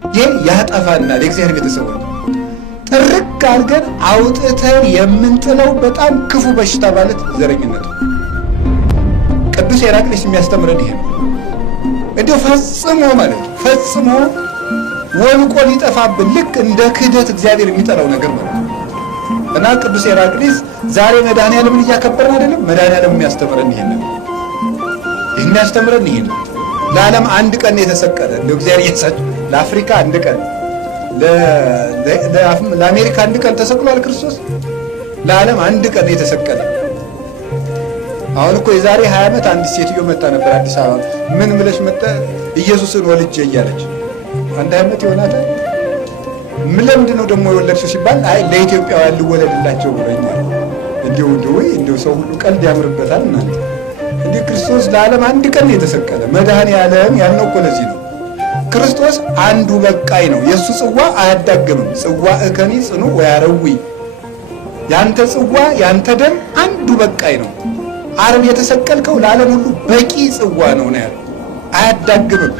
ይህ ያጠፋናል። የእግዚአብሔር ቤተሰቦች ጥርቅ አድርገን አውጥተን የምንጥለው በጣም ክፉ በሽታ ማለት ዘረኝነቱ። ቅዱስ ሄራቅሊስ የሚያስተምረን ይሄ ነው። እንዲሁ ፈጽሞ ማለት ፈጽሞ ወልቆ ሊጠፋብን ልክ እንደ ክህደት እግዚአብሔር የሚጠላው ነገር ማለት ነው። እና ቅዱስ ሄራቅሊስ ዛሬ መድኃኔዓለምን እያከበርን አይደለም? መድኃኔዓለም የሚያስተምረን ይሄን ነው። የሚያስተምረን ይሄን ለዓለም አንድ ቀን የተሰቀለ እንደው እግዚአብሔር እየተሰጠ ለአፍሪካ አንድ ቀን ለአሜሪካ አንድ ቀን ተሰቅሏል ክርስቶስ። ለዓለም አንድ ቀን የተሰቀለ። አሁን እኮ የዛሬ 20 ዓመት አንዲት ሴትዮ መጣ ነበር አዲስ አበባ። ምን ብለሽ መጣ? ኢየሱስን ወልጄ እያለች። አንድ ዓመት ይሆናታል። ምን ለምንድን ነው ደግሞ የወለድሽው ሲባል አይ ለኢትዮጵያውያን ልወለድላቸው ብሎኛል። እንዲሁ ሰው ሁሉ ቀልድ ያምርበታል እናንተ። እንዲህ ክርስቶስ ለዓለም አንድ ቀን የተሰቀለ መድኃኔዓለም ያልነው እኮ ለዚህ ነው። ክርስቶስ አንዱ በቃይ ነው። የእሱ ጽዋ አያዳግምም። ጽዋ እከኒ ጽኑ ወያረዊ፣ ያንተ ጽዋ ያንተ ደም አንዱ በቃይ ነው። ዓርብ የተሰቀልከው ለዓለም ሁሉ በቂ ጽዋ ነው ያለው። አያዳግምም።